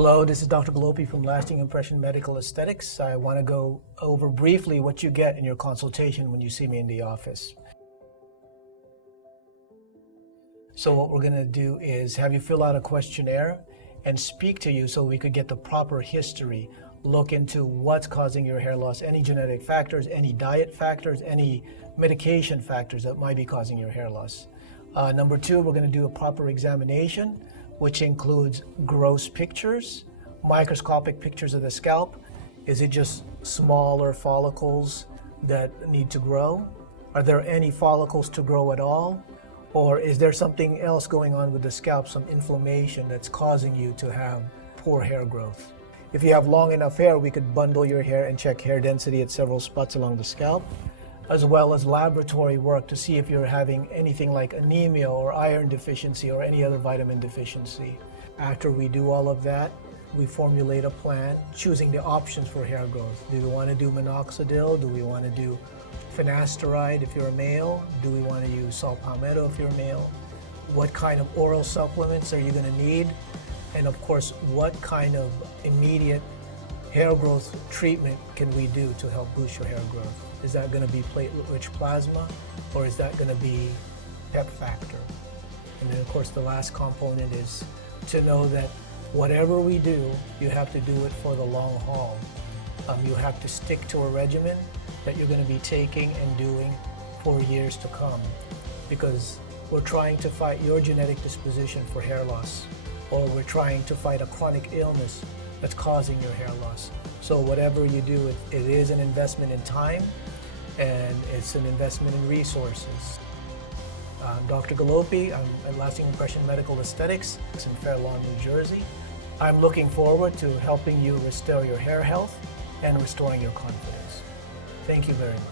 Hello, this is Dr. Galope from Lasting Impression Medical Aesthetics. I want to go over briefly what you get in your consultation when you see me in the office. So what we're going to do is have you fill out a questionnaire and speak to you so we could get the proper history, look into what's causing your hair loss, any genetic factors, any diet factors, any medication factors that might be causing your hair loss. Number two, we're going to do a proper examination, which includes gross pictures, microscopic pictures of the scalp. Is it just smaller follicles that need to grow? Are there any follicles to grow at all? Or is there something else going on with the scalp, some inflammation that's causing you to have poor hair growth? If you have long enough hair, we could bundle your hair and check hair density at several spots along the scalp, as well as laboratory work to see if you're having anything like anemia or iron deficiency or any other vitamin deficiency. After we do all of that, we formulate a plan, choosing the options for hair growth. Do we want to do minoxidil? Do we want to do finasteride if you're a male? Do we want to use saw palmetto if you're a male? What kind of oral supplements are you going to need? And of course, what kind of immediate hair growth treatment can we do to help boost your hair growth? Is that going to be platelet-rich plasma, or is that going to be pep factor? And then of course the last component is to know that whatever we do, you have to do it for the long haul. You have to stick to a regimen that you're going to be taking and doing for years to come, because we're trying to fight your genetic disposition for hair loss, or we're trying to fight a chronic illness that's causing your hair loss. So whatever you do, it is an investment in time, and it's an investment in resources. I'm Dr. Galope. I'm at Lasting Impression Medical Aesthetics. It's in Fair Lawn, New Jersey. I'm looking forward to helping you restore your hair health and restoring your confidence. Thank you very much.